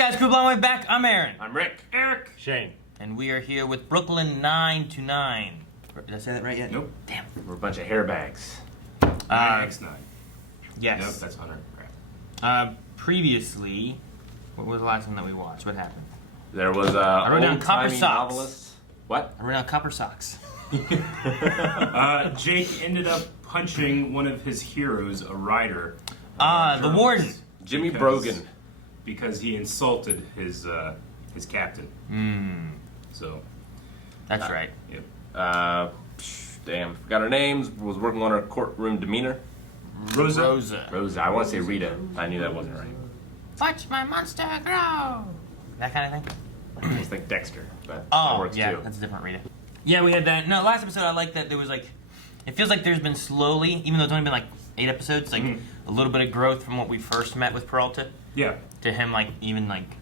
guys, Crew Blonde Way back. I'm Aaron. I'm Rick. Eric. Shane. And we are here with Brooklyn 9 to 9. Did I say that right yet? Nope. Damn. We're a bunch of hairbags. 9x9. Yes. Nope, that's Hunter. Crap. Previously, what was the last one that we watched? What happened? There was a wrote down copper old-timey socks. novelist. What? I wrote down copper socks. Jake ended up punching one of his heroes, a rider. The warden. Jimmy Brogan. Because he insulted his captain. So. That's right. Yep. Damn, forgot her names. Was working on her courtroom demeanor. Rosa. Rosa. I want to say Rita. I knew that wasn't right. Watch my monster grow. That kind of thing. I just think Dexter, but that works yeah, too. that's a different Rita. Yeah, we had that. No, last episode I like that there was like, it feels like there's been slowly, even though it's only been like 8 episodes, like a little bit of growth from what we first met with Peralta. Yeah. To him, like, even like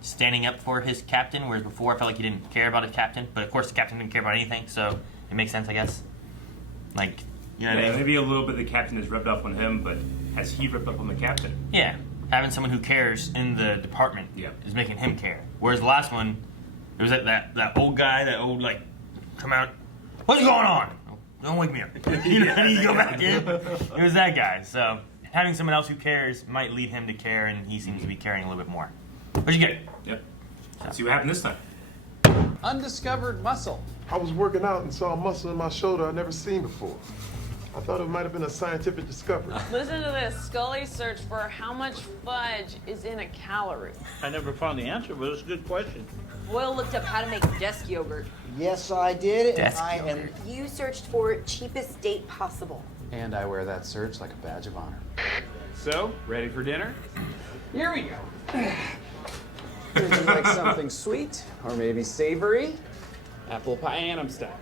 standing up for his captain, whereas before I felt like he didn't care about his captain. But of course, the captain didn't care about anything, so it makes sense, I guess. Like, you know what I mean? Maybe a little bit the captain has rubbed off on him, but has he rubbed off on the captain? Yeah, having someone who cares in the department is making him care. Whereas the last one, it was like that old guy, that old, like, come out, what's going on? Don't wake me up. You know, I need to go back in. It was that guy. So having someone else who cares might lead him to care, and he seems to be caring a little bit more. What'd you get? Yep. Let's see what happened this time. Undiscovered muscle. I was working out and saw a muscle in my shoulder I'd never seen before. I thought it might have been a scientific discovery. Listen to this. Scully searched for how much fudge is in a calorie. I never found the answer, but it's a good question. Will looked up how to make desk yogurt. Yes, I did. Desk and You searched for cheapest date possible. And I wear that search like a badge of honor. So, ready for dinner? Here we go. Would you like something sweet or maybe savory? Apple pie and I'm stuck.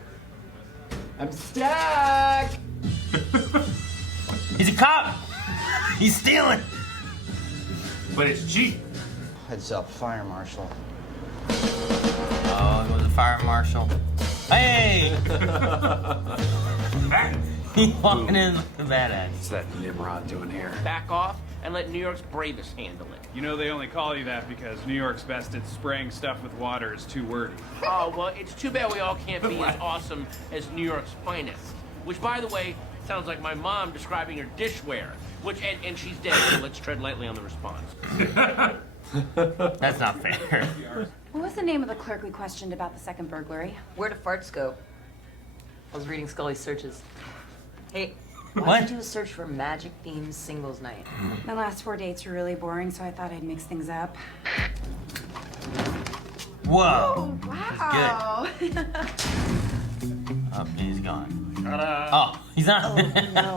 I'm stuck. He's a cop! He's stealing! But it's cheap. Heads up, fire marshal. Oh, it was a fire marshal. Hey! He's walking in like a badass. What's that Nimrod doing here? Back off and let New York's bravest handle it. You know they only call you that because New York's best at spraying stuff with water is too wordy. Oh, well, it's too bad we all can't be as awesome as New York's finest. Which, by the way, sounds like my mom describing her dishware. And she's dead, so let's tread lightly on the response. That's not fair. What was the name of the clerk we questioned about the second burglary? Where do farts go? I was reading Scully's searches. Hey, why don't you do a search for magic-themed singles night? My last 4 dates were really boring, so I thought I'd mix things up. Whoa! Wow! Oh, he's gone. Oh, he's not. Oh, no.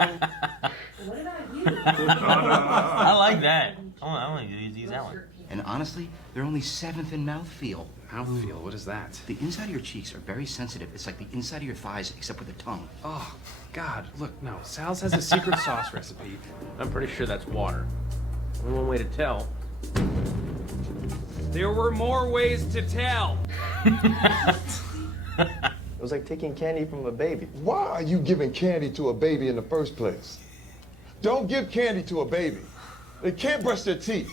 What about you? I like that. I want to use that one. And honestly, they're only 7th in mouthfeel. Mouthfeel, what is that? The inside of your cheeks are very sensitive. It's like the inside of your thighs, except with the tongue. Oh, God, look, no. Sal's has a secret sauce recipe. I'm pretty sure that's water. Only one way to tell. There were more ways to tell. It was like taking candy from a baby. Why are you giving candy to a baby in the first place? Don't give candy to a baby. They can't brush their teeth.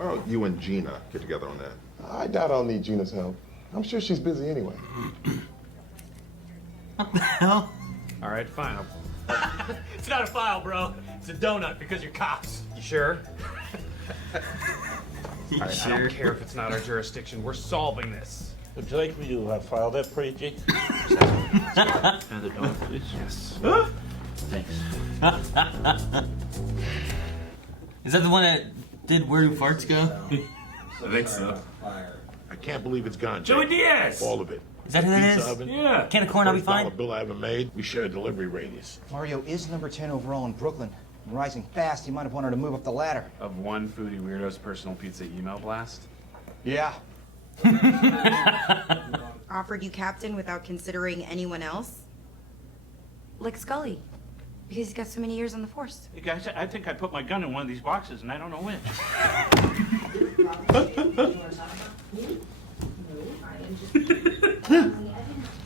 Oh, you and Gina get together on that. I doubt I'll need Gina's help. I'm sure she's busy anyway. What the hell? All right, fine. It's not a file, bro. It's a donut because you're cops. You sure? You All right, sure? I don't care if it's not our jurisdiction. We're solving this. Would you like me to file that for you, Jake? Another dog, please. Yes. Thanks. Is that the one that did Where Do Farts Go? I think so. I can't believe it's gone, Joey Diaz! All of it. Is that who that Pizza is? oven. Yeah. Can of corn, I'll be fine? $1 bill I ever made. We share a delivery radius. Mario is number 10 overall in Brooklyn. And rising fast, he might have wanted to move up the ladder. Of one foodie weirdo's personal pizza email blast. Yeah. Offered you captain without considering anyone else? Like Scully. Because he's got so many years on the force. Hey guys, I think I put my gun in one of these boxes and I don't know which.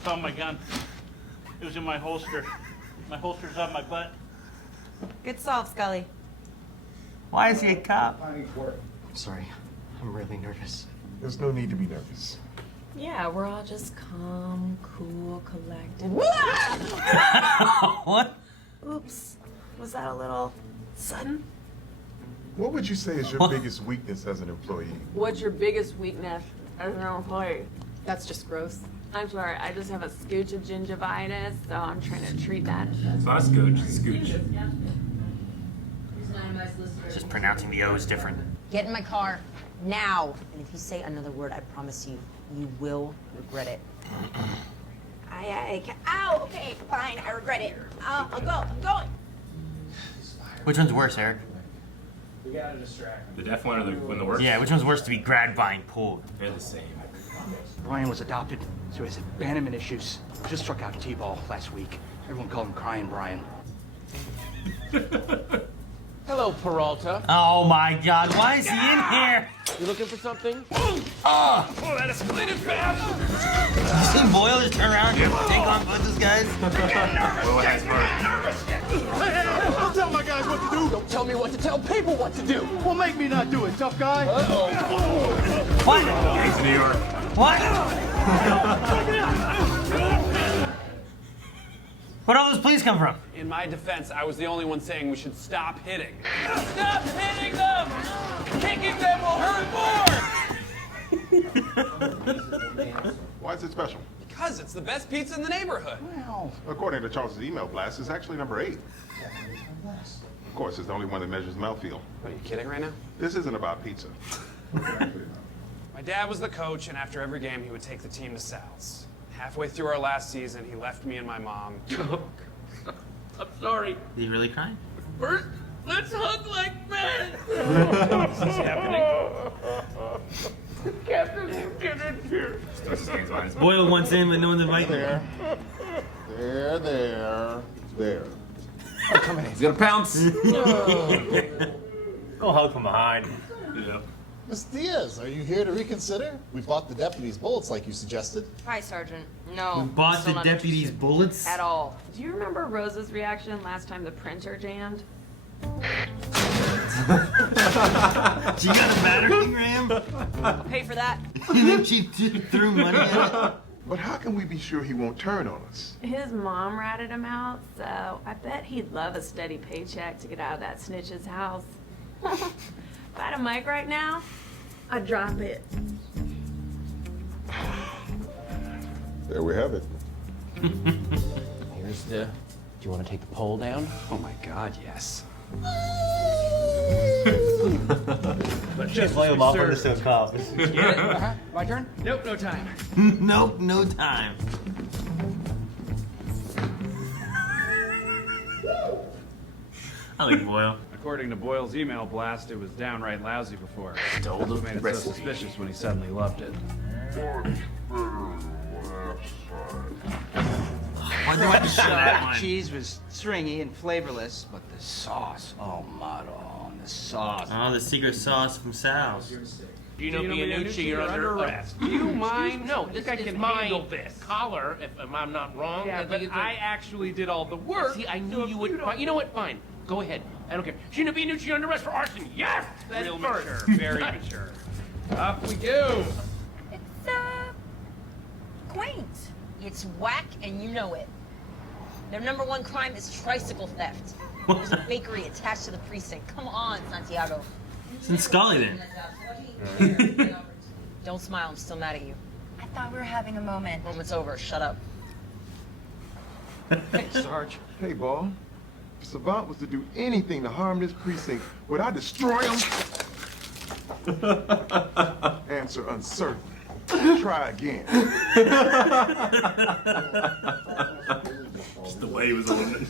Found my gun. It was in my holster. My holster's on my butt. Good solve, Scully. Why is he a cop? Sorry, I'm really nervous. There's no need to be nervous. Yeah, we're all just calm, cool, collected. What? Oops. Was that a little sudden? What would you say is your biggest weakness as an employee? What's your biggest weakness as an employee? That's just gross. I'm sorry, I just have a scooch of gingivitis, so I'm trying to treat that. It's not a scooch, it's a scooch. Just pronouncing the O's different. Get in my car now. And if you say another word, I promise you, you will regret it. Ow, okay, fine, I regret it. I'm going. Which one's worse, Eric? We gotta distract. The deaf one or the when the works? Yeah, which one's worse to be grad-vine pulled? They're the same. Brian was adopted, so he has abandonment issues. Just struck out T-ball last week. Everyone called him Crying Brian. Hello, Peralta. Oh my God, why is he in here? You looking for something? Oh, that escalated fast! you seen Boyle just turn around and take on both those guys? Boyle has bird. Don't tell my guys what to do. Don't tell me what to tell people what to do. Well, make me not do it, tough guy. What? Gangs of New York. What? Where'd all those police come from? In my defense, I was the only one saying we should stop hitting. Stop hitting them! Kicking them will hurt more! Why is it special? Because it's the best pizza in the neighborhood. Well, according to Charles's email blast, it's actually number 8. Of course, it's the only one that measures mouthfeel. What, are you kidding right now? This isn't about pizza. My dad was the coach, and after every game, he would take the team to Sal's. Halfway through our last season, he left me and my mom. I'm sorry. Did he really cry? First, let's hug like men. This is happening. Captain, get in here. Boyle wants in, but no one's inviting him. There. He's gonna pounce. Go hug from behind. Yeah. Miss Diaz, are you here to reconsider? We bought the deputies bullets like you suggested. Hi, Sergeant. No. We bought still the not deputies interested. bullets? At all. Do you remember Rose's reaction last time the printer jammed? She got a battering ram? I'll pay for that. You think she threw money at it? But how can we be sure he won't turn on us? His mom ratted him out, so I bet he'd love a steady paycheck to get out of that snitch's house. If I had a mic right now, I'd drop it. There we have it. Here's the. Do you want to take the pole down? Oh my God, yes. Just lay him off on the stone cop. My turn? Nope, no time. Nope, no time. I like Boyle. According to Boyle's email blast, it was downright lousy before. Told him Made it so recipe. suspicious when he suddenly loved it. Why'd they want to show that one? Cheese was stringy and flavorless, but the sauce, oh, Maron, the sauce. Oh, the secret sauce from Sal's. Gino Bianucci, you're under arrest. Do you mind? No, this I is can my handle this. collar, if I'm not wrong. Yeah, but I actually did all the work. See, I knew you would. You know what? Fine. Go ahead. I don't care. Gino Bianucci under arrest for arson. Yes! That's Real murder. mature, very mature. Up we go. It's, quaint. It's whack, and you know it. Their number one crime is tricycle theft. There's a bakery attached to the precinct. Come on, Santiago. Since Scully then. Don't smile, I'm still mad at you. I thought we were having a moment. Moment's over, shut up. Hey, Sarge. Hey, Ball. If Savant was to do anything to harm this precinct, would I destroy him? Answer uncertain. Try again. Just the way he was on it.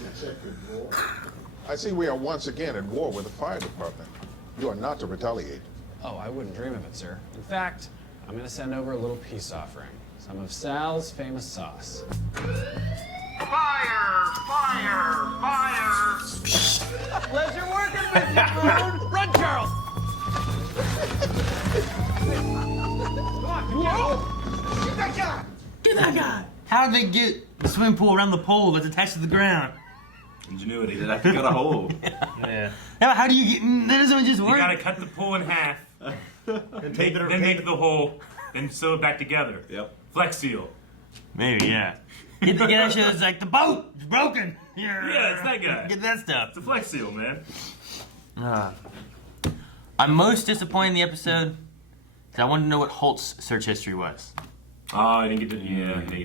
I see we are once again at war with the fire department. You are not to retaliate. Oh, I wouldn't dream of it, sir. In fact, I'm gonna send over a little peace offering. Some of Sal's famous sauce. Fire! Fire! Fire! Pleasure working with you, Moon. Run, Charles. Whoa! Get that guy! Get that guy! How did they get the swimming pool around the pole that's attached to the ground? Ingenuity. Did I cut a hole? Yeah. Yeah, how do you get... That doesn't just work. You gotta cut the pool in half. And then make the hole, then sew it back together. Yep. Flex seal. Maybe, yeah. Get that shit, it's like, the boat is broken. Yeah, it's that guy. Get that stuff. It's a flex seal, man. I'm most disappointed in the episode because I wanted to know what Holt's search history was. Oh, I didn't get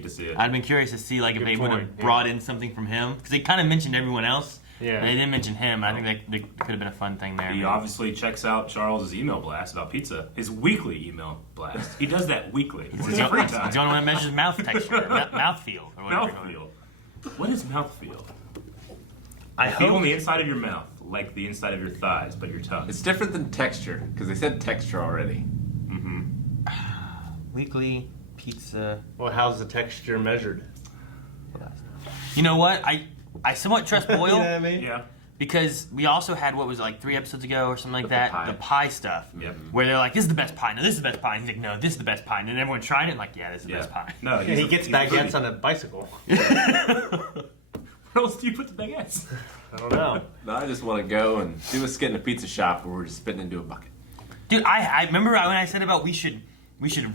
to see it. I'd been curious to see like if Good they would have point, brought in something from him because they kind of mentioned everyone else. Yeah. But they didn't mention him. I think that could have been a fun thing there. He obviously checks out Charles's email blast about pizza. His weekly email blast. He does that weekly. It's his free time. He's the only one that measures mouth texture, mouth feel. Or whatever. Mouth feel. What is mouth feel? I feel hope- on the inside of your mouth, like the inside of your thighs, but your tongue. It's different than texture, because they said texture already. Weekly pizza. Well, how's the texture measured? You know what? I somewhat trust Boyle. You know what I mean? Yeah. Because we also had, what was it, like 3 episodes ago or something like that? The pie stuff. Yep. Where they're like, this is the best pie. No, this is the best pie. And he's like, no, this is the best pie. And then everyone tried it and like, yeah, this is the best pie. No, Yeah, he gets baguettes on a bicycle. Where else do you put the baguettes? I don't know. No, I just want to go and do a skit in a pizza shop where we're just spitting into a bucket. Dude, I remember when I said about we should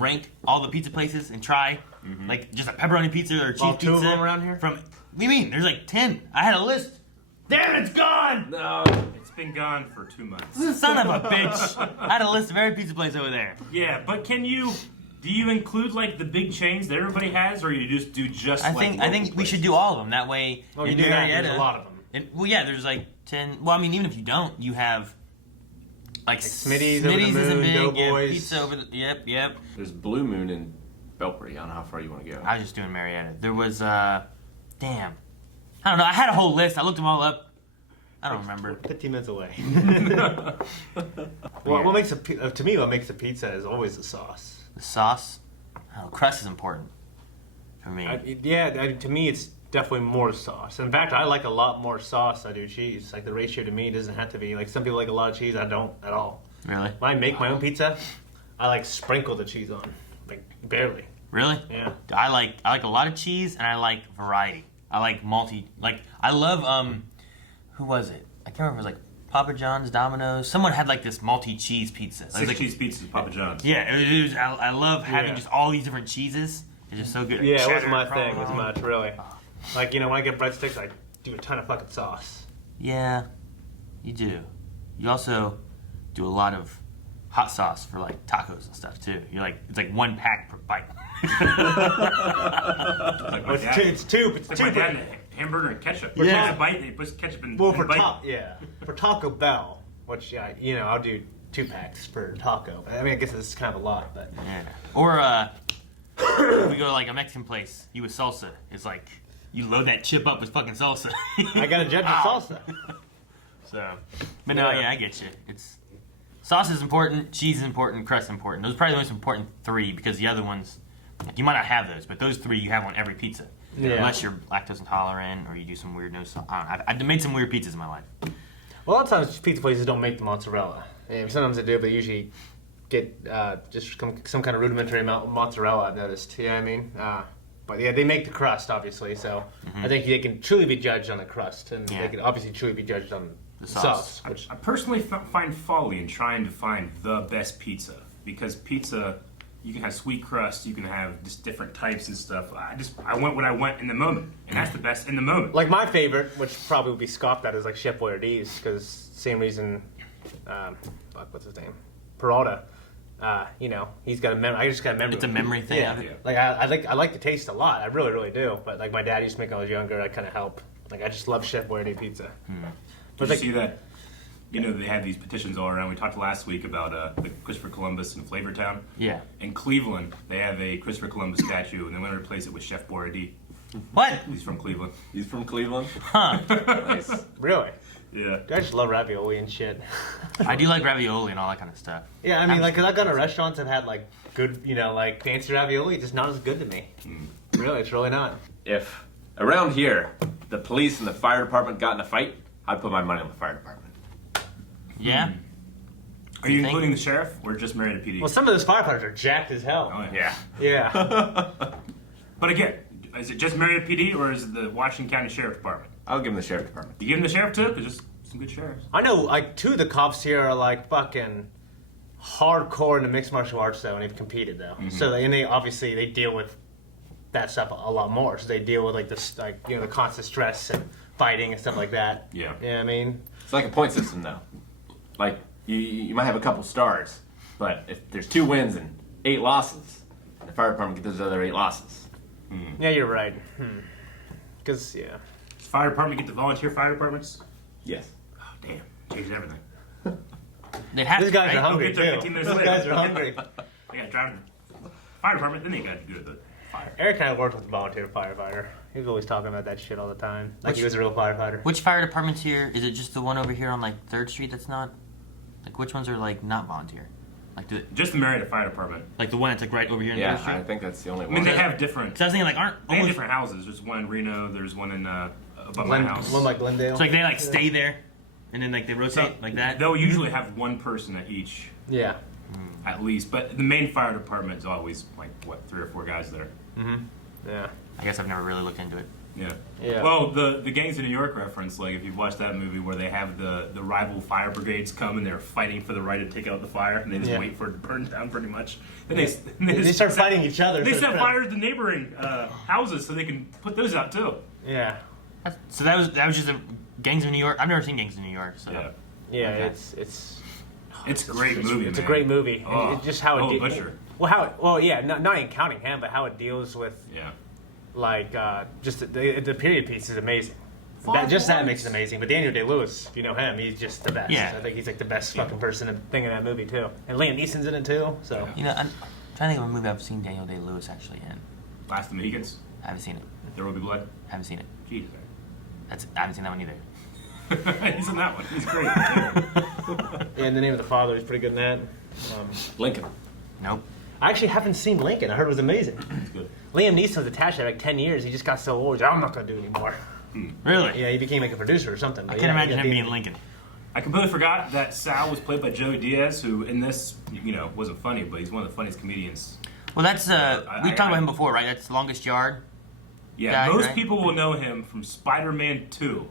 rank all the pizza places and try like just a pepperoni pizza or cheese All pizza. 2 of them around here? What do you mean? There's like 10. I had a list. Damn, it's gone! No. It's been gone for 2 months. Son of a bitch. I had a list of every pizza place over there. Yeah, but do you include like the big chains that everybody has, or you just do I think we should do all of them. That way, Oh, you in do that, Marietta- there's a lot of them. Well, yeah, there's like 10. Well, I mean, even if you don't, you have like Smitty's over the is a Moon, big Doughboys. pizza over the. Yep. There's Blue Moon in Belpre. I don't know how far you want to go. I was just doing Marietta. There was damn. I don't know. I had a whole list. I looked them all up. I don't remember. 15 minutes away. Well, what makes to me, what makes a pizza is always the sauce. The sauce? Oh, crust is important for me. To me, it's definitely more sauce. In fact, I like a lot more sauce than I do cheese. Like, the ratio to me doesn't have to be, like, some people like a lot of cheese. I don't at all. Really? When I make my own pizza, I, like, sprinkle the cheese on. Like, barely. Really? Yeah. I like a lot of cheese and I like variety. I like I love who was it? I can't remember. It was like Papa John's, Domino's. Someone had like this multi-cheese pizza. It was like, cheese pizzas, Papa John's. Yeah, it was. I love having just all these different cheeses. It's just so good. Yeah, it Cheddar, wasn't my thing as provolone. much, really. Like, when I get breadsticks, I do a ton of fucking sauce. Yeah, you do. You also do a lot of hot sauce for like tacos and stuff too. You're like, it's like 1 pack per bite. It's two. It's like my dad and hamburger and ketchup. Yeah. He takes a bite and he puts ketchup in. Well, in for a bite. for Taco Bell, which I'll do 2 packs per taco. I mean, I guess it's kind of a lot, but Yeah. Or if we go to like a Mexican place, you with salsa. It's like you load that chip up with fucking salsa. I gotta judge the salsa. So, but no, yeah, I get you. It's sauce is important, cheese is important, crust is important. Those are probably the most important 3 because the other ones, you might not have those, but those 3 you have on every pizza. Yeah. Unless you're lactose intolerant or you do some weird no sauce. I've made some weird pizzas in my life. Well, a lot of times pizza places don't make the mozzarella. And sometimes they do, but usually get just some kind of rudimentary amount of mozzarella, I've noticed. You know what I mean? But yeah, they make the crust, obviously, so I think they can truly be judged on the crust, and they can obviously truly be judged on the sauce. Which I personally find folly in trying to find the best pizza, because pizza, you can have sweet crust, you can have just different types and stuff. I want what I want in the moment, and that's the best in the moment. Like my favorite, which probably would be scoffed at, is like Chef Boyardee's, because same reason, what's his name? Peralta. He's got a memory. I just got a memory. It's a memory thing. Yeah. Like I like the taste a lot. I really, really do. But like my dad used to make when I was younger, I kind of help. Like I just love Chef Boyardee pizza. Did you see that? They had these petitions all around. We talked last week about the Christopher Columbus in Flavortown. Yeah. In Cleveland, they have a Christopher Columbus statue, and they want to replace it with Chef Boyardee. What? He's from Cleveland. He's from Cleveland? Huh. Nice. Really? Yeah. I just love ravioli and shit. I do like ravioli and all that kind of stuff. Yeah, I mean, like, cause I've gone to restaurants that have like good, like fancy ravioli, it's just not as good to me. Really, it's really not. If around here the police and the fire department got in a fight, I'd put my money on the fire department. Yeah. Are you including the sheriff or just Marietta PD? Well, some of those firefighters are jacked as hell. Oh, Yeah. Yeah. But again, is it just Marietta PD or is it the Washington County Sheriff Department? I'll give him the sheriff department. You give him the sheriff too? Because just some good sheriffs. I know, like, 2 of the cops here are, like, fucking hardcore in the mixed martial arts, though, and they've competed, though. So, and they obviously, they deal with that stuff a lot more. So they deal with, like, this, like, you know, the constant stress and fighting and stuff like that. Yeah. You know what I mean? It's like a point system, though. Like, you might have a couple stars, but if there's 2 wins and 8 losses, the fire department gets those other 8 losses. Yeah, you're right. Because, yeah. Does fire department get the volunteer fire departments? Yes. Oh, damn. Changed everything. They'd have These to, guys right? are hungry, Go get there too. 15 minutes Those later. guys are hungry. They got to drive to the fire department, then they got to do the fire. Eric kind of worked with a volunteer firefighter. He was always talking about that shit all the time. Like he was a real firefighter. Which fire department's here? Is it just the one over here on like 3rd Street that's not? Like which ones are like not volunteer? Like just the Marietta Fire Department. Like the one that's like right over here in 3rd Street? I think that's the only I one. mean, they have different. Because I was thinking like they have different houses. There's one in Reno. There's one in above my house. One like Glendale. So like they like stay there, and then like they rotate like that. They'll usually have one person at each. Yeah. At least, but the main fire department is always like what 3 or 4 guys there. Yeah. I guess I've never really looked into it. Yeah. Yeah. Well, the Gangs of New York reference, like if you've watched that movie where they have the rival fire brigades come and they're fighting for the right to take out the fire and they just wait for it to burn down pretty much. Then they start fighting each other. They set fire to the neighboring houses so they can put those out too. Yeah. So that was just a Gangs of New York. I've never seen Gangs of New York. So Yeah, okay. It's a great movie. It's man. a great movie. Oh, and just how it Butcher. Well, yeah, not even counting him, but how it deals with like just the period piece is amazing. That makes it amazing. But Daniel Day-Lewis, if you know him, he's just the best. Yeah. I think he's like the best fucking person in thing in that movie too. And Liam Neeson's in it too. So you know, I'm trying to think of a movie I've seen Daniel Day-Lewis actually in. Last of the Mohicans. I haven't seen it. There Will Be Blood. I haven't seen it. Jesus. I haven't seen that one either. He's in that one. He's great. yeah, and The Name of the Father is pretty good in that. Lincoln. Nope. I actually haven't seen Lincoln. I heard it was amazing. It's good. Liam Neeson was attached to it like 10 years. He just got so old. He's like, I'm not going to do it anymore. Really? Yeah, he became like a producer or something. I can't imagine him being Lincoln. I completely forgot that Sal was played by Joey Diaz, who in this, wasn't funny, but he's one of the funniest comedians. Well, that's we talked about him before, right? That's Longest Yard. Yeah, guy, most right? people will know him from Spider-Man 2.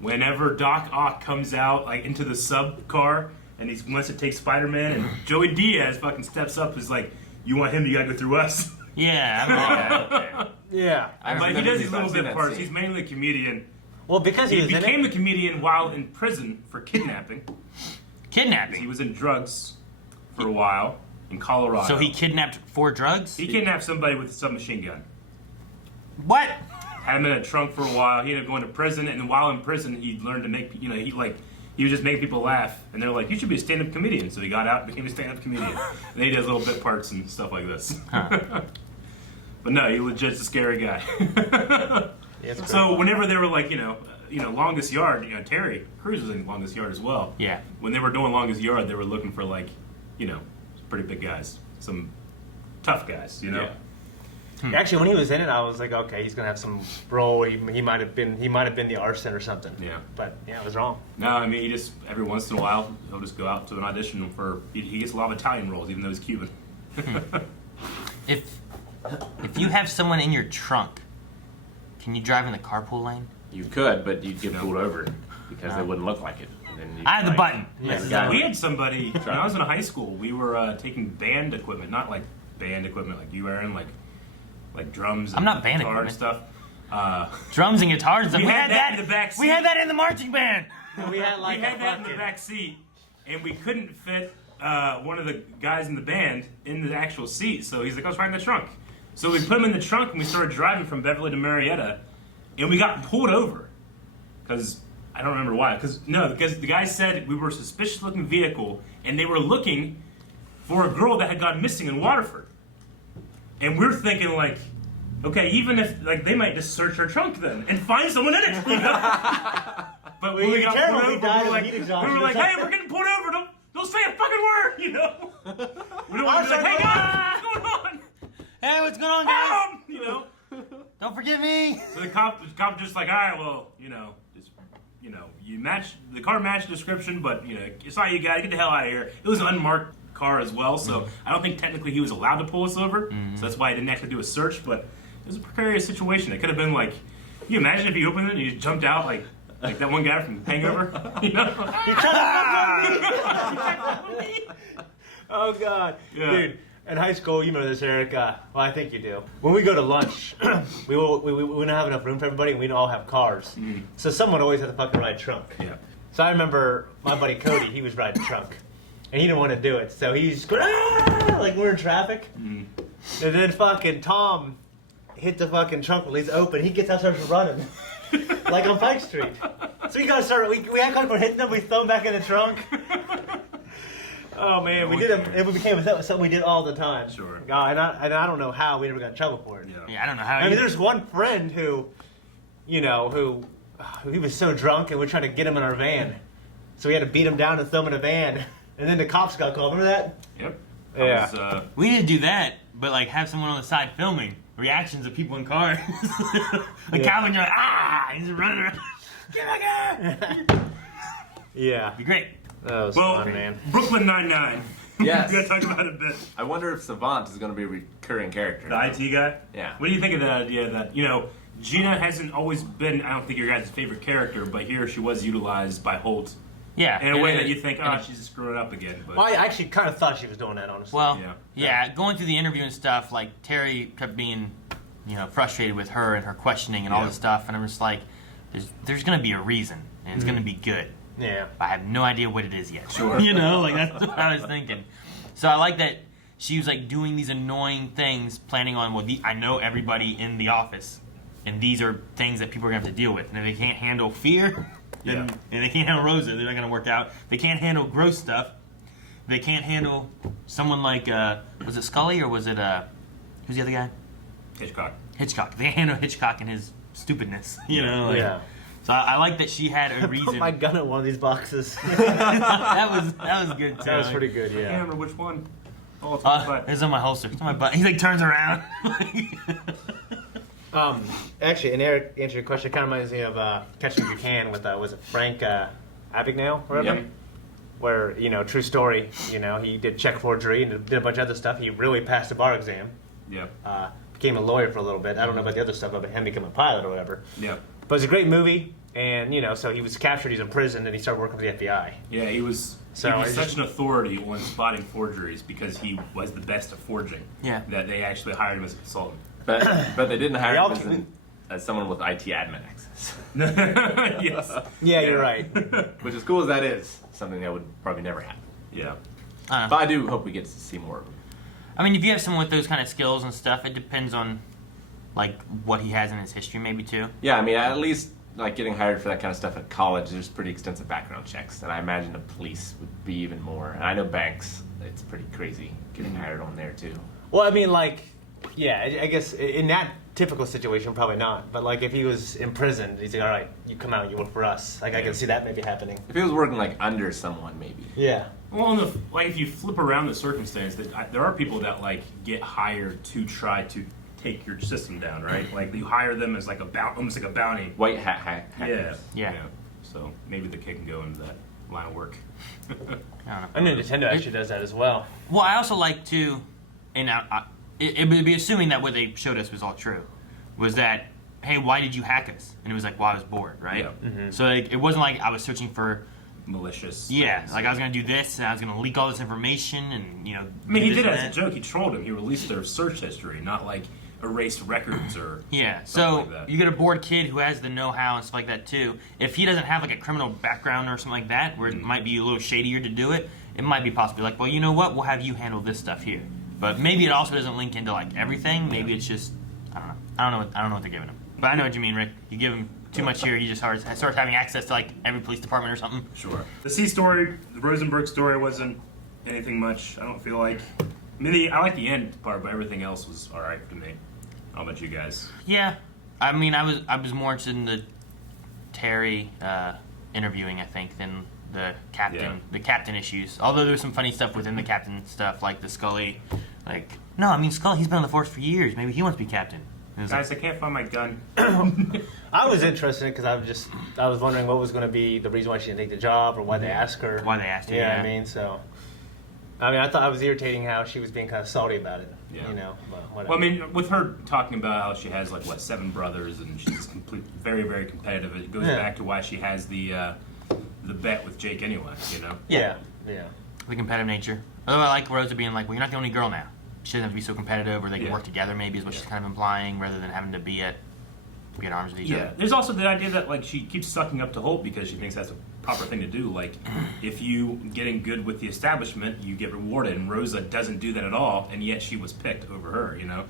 Whenever Doc Ock comes out like into the sub car and he wants to take Spider-Man, and Joey Diaz fucking steps up, is like, "You want him? You gotta go through us." Yeah. Okay. Yeah. But he does these little bit parts. He's mainly a comedian. Well, because he was became a comedian while in prison for kidnapping. Kidnapping? He was in drugs for a while in Colorado. So he kidnapped for drugs? He kidnapped somebody with a submachine gun. What? Had him in a trunk for a while. He ended up going to prison, and then while in prison, he learned to make, he was just making people laugh. And they're like, "You should be a stand-up comedian." So he got out and became a stand-up comedian. And then he does little bit parts and stuff like this. Huh. But no, he was just a scary guy. So whenever they were like, Longest Yard, Terry Crews was in Longest Yard as well. Yeah. When they were doing Longest Yard, they were looking for like, pretty big guys, some tough guys, Yeah. Actually, when he was in it, I was like, okay, he's gonna have some role. He might have been the arson or something. Yeah. But yeah, I was wrong. No, I mean, he just every once in a while he'll just go out to an audition for. He gets a lot of Italian roles, even though he's Cuban. If you have someone in your trunk, can you drive in the carpool lane? You could, but you'd get pulled over because they wouldn't look like it. And then I have the button. We had somebody when I was in high school. We were taking band equipment, not like band equipment like you, Aaron, like drums. And I'm not band guitar equipment. and stuff. Drums and guitars. We had that in the back seat. We had that in the marching band. We had that in the back seat, and we couldn't fit one of the guys in the band in the actual seat. So he's like, "I was right in the trunk." So we put him in the trunk, and we started driving from Beverly to Marietta, and we got pulled over because I don't remember why. Because the guy said we were a suspicious-looking vehicle, and they were looking for a girl that had gone missing in Waterford. And we're thinking like, okay, even if they might just search our trunk then and find someone in it. But when we got pulled over, we were like, "Hey, we're getting pulled over. Don't say a fucking word, We don't want to be like, "Hey guys, what's going on? Hey, what's going on, guys? Help!" Don't forget me. So the cop just like, "All right, well, you match the car matched the description, but it's not you guys. Get the hell out of here." It was an unmarked car as well, so I don't think technically he was allowed to pull us over. So that's why I didn't actually do a search, but it was a precarious situation. It could have been like you imagine if you opened it and you jumped out like that one guy from Hangover? You know? You tried to fuck me! Oh, God. Yeah. Dude, in high school, you remember this, Eric? Well, I think you do. When we go to lunch, we don't have enough room for everybody, and we don't all have cars. Mm. So someone always had to fucking ride trunk. Yeah. So I remember my buddy Cody, he was riding trunk. And he didn't want to do it. So he's going, ah! Like we're in traffic. Mm. And then fucking Tom hit the fucking trunk when it's open. He gets out and starts running. Like on Pike Street. So we gotta start, we act like we're hitting them, we throw them back in the trunk. Oh man, we did it became something we did all the time. Sure. And I don't know how we never got in trouble for it. Yeah, I don't know how. I mean, there's one friend who he was so drunk and we're trying to get him in our van. So we had to beat him down and throw him in a van. And then the cops got called. Remember that? Yep. Yeah. We need to do that, but like have someone on the side filming reactions of people in cars. Like Calvin, you're like, ah! He's running around. Get back here! Yeah. Be great. That was fun, man. Brooklyn Nine-Nine. Yes. We gotta talk about it a bit. I wonder if Savant is going to be a recurring character. The IT guy? Yeah. What do you think of the idea that, you know, Gina hasn't always been, I don't think, your guys' favorite character, but here she was utilized by Holt. Yeah. In a way that you think, oh, she's just screwing up again. But Well, I actually kind of thought she was doing that, honestly. Well, yeah, going through the interview and stuff, like Terry kept being, frustrated with her and her questioning and all this stuff, and I'm just like, there's going to be a reason, and it's going to be good. Yeah. I have no idea what it is yet. Sure. Like that's what I was thinking. So I like that she was like doing these annoying things, planning on, I know everybody in the office, and these are things that people are going to have to deal with, and if they can't handle fear. And they can't handle Rosa, they're not going to work out. They can't handle gross stuff. They can't handle someone like, was it Scully or was it, who's the other guy? Hitchcock. Hitchcock. They can't handle Hitchcock and his stupidness, Yeah. So I like that she had a reason. Put my gun in one of these boxes. that was good too. That was pretty good, I can't yeah. remember which one. Oh, it's my butt. It's on my holster. It's on my butt. He like turns around. Actually, and Eric answered your question. It kind of reminds me of Catch Me If You Can with was it Frank Abagnale, whatever. Yep. Where true story. He did check forgery and did a bunch of other stuff. He really passed the bar exam. Yep. Became a lawyer for a little bit. I don't know about the other stuff about him becoming a pilot or whatever. Yep. But it's a great movie, and so he was captured. He's in prison, and he started working for the FBI. Yeah, he was such an authority on spotting forgeries because he was the best at forging. Yeah. That they actually hired him as a consultant. But they didn't hire him as someone with IT admin access. Yes. Yeah, you're right. Which, as cool as that is, something that would probably never happen. Yeah. But I do hope we get to see more of him. I mean, if you have someone with those kind of skills and stuff, it depends on like what he has in his history, maybe too. Yeah, I mean, at least like getting hired for that kind of stuff at college, there's pretty extensive background checks, and I imagine the police would be even more. And I know banks, it's pretty crazy getting hired on there too. Well, I mean, like, yeah, I guess in that typical situation, probably not. But like, if he was imprisoned, he's like, all right, you come out, you work for us. Like, I can see that maybe happening. If he was working like under someone, maybe. Yeah. Well, if you flip around the circumstance, there are people that like get hired to try to take your system down, right? Like you hire them as like almost like a bounty. White hat hackers. Yeah. So maybe the kid can go into that line of work. I don't know. I know Nintendo actually does that as well. Well, I also like to, and it would be assuming that what they showed us was all true, was that, hey, why did you hack us? And it was like, well, I was bored, right? Yeah. Mm-hmm. So like, it wasn't like I was searching for malicious. Yeah, things. like I was gonna do this, and I was gonna leak all this information, and I mean, he do did this it and as a joke. He trolled him. He released their search history, not like erased records or yeah. something So like that. you get a bored kid who has the know-how and stuff like that too. If he doesn't have like a criminal background or something like that, where it might be a little shadier to do it, it might be possibly like, well, you know what? We'll have you handle this stuff here. But maybe it also doesn't link into like everything. Maybe it's just I don't know. I don't know what they're giving him. But I know what you mean, Rick. You give him too much here, he just starts having access to like every police department or something. Sure. The C story, the Rosenberg story wasn't anything much. I don't feel like. I mean, I like the end part, but everything else was all right to me. How about you guys? Yeah, I mean, I was more interested in the Terry interviewing, I think, than the captain. Yeah. The captain issues. Although there was some funny stuff within the captain stuff, like the Scully. Like, no, I mean Scully. He's been on the force for years. Maybe he wants to be captain. Guys, I can't find my gun. I was interested because I was wondering what was going to be the reason why she didn't take the job or why they asked her. Why they asked her? Yeah, Yeah. I mean, so. I mean, I thought it was irritating how she was being kind of salty about it. Yeah. You know, but whatever. Well, I mean, with her talking about how she has like what 7 brothers and she's very, very competitive. It goes back to why she has the bet with Jake anyway. You know. Yeah. The competitive nature. Although I like Rosa being like, well, you're not the only girl now. She doesn't have to be so competitive, or they can work together. Maybe is what she's kind of implying, rather than having to be at arms with each other. There's also the idea that like she keeps sucking up to Holt because she thinks that's a proper thing to do. Like, if you getting good with the establishment, you get rewarded, and Rosa doesn't do that at all, and yet she was picked over her. You know,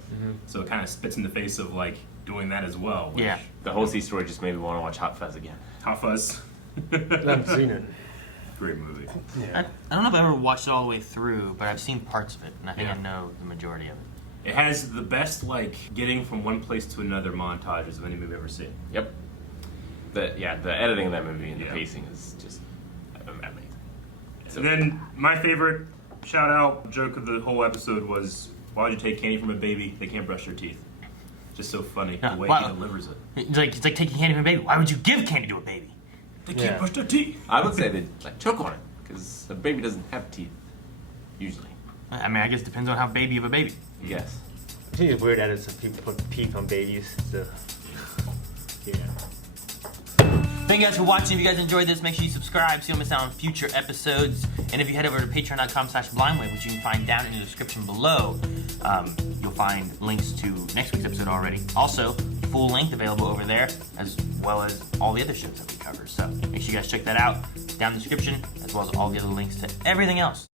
so it kind of spits in the face of like doing that as well. Which, the whole C story just made me want to watch Hot Fuzz again. Hot Fuzz. I haven't seen it. Great movie. I don't know if I ever watched it all the way through, but I've seen parts of it, and I think I know the majority of it. It has the best like getting from one place to another montages of any movie I've ever seen. Yep. The editing of that movie and the pacing is just amazing. And then my favorite shout out joke of the whole episode was, why would you take candy from a baby? They can't brush their teeth. Just so funny the way he delivers it. It's like taking candy from a baby. Why would you give candy to a baby? They can't brush their teeth. I would say they like choke on it because a baby doesn't have teeth usually. I mean, I guess it depends on how baby of a baby. Yes. I think it's weird that some people put teeth on babies. So. Yeah. Thank you guys for watching. If you guys enjoyed this, make sure you subscribe so you don't miss out on future episodes. And if you head over to patreon.com/blindwave, which you can find down in the description below, you'll find links to next week's episode already. Also, full length available over there, as well as all the other shows that we cover. So make sure you guys check that out down in the description, as well as all the other links to everything else.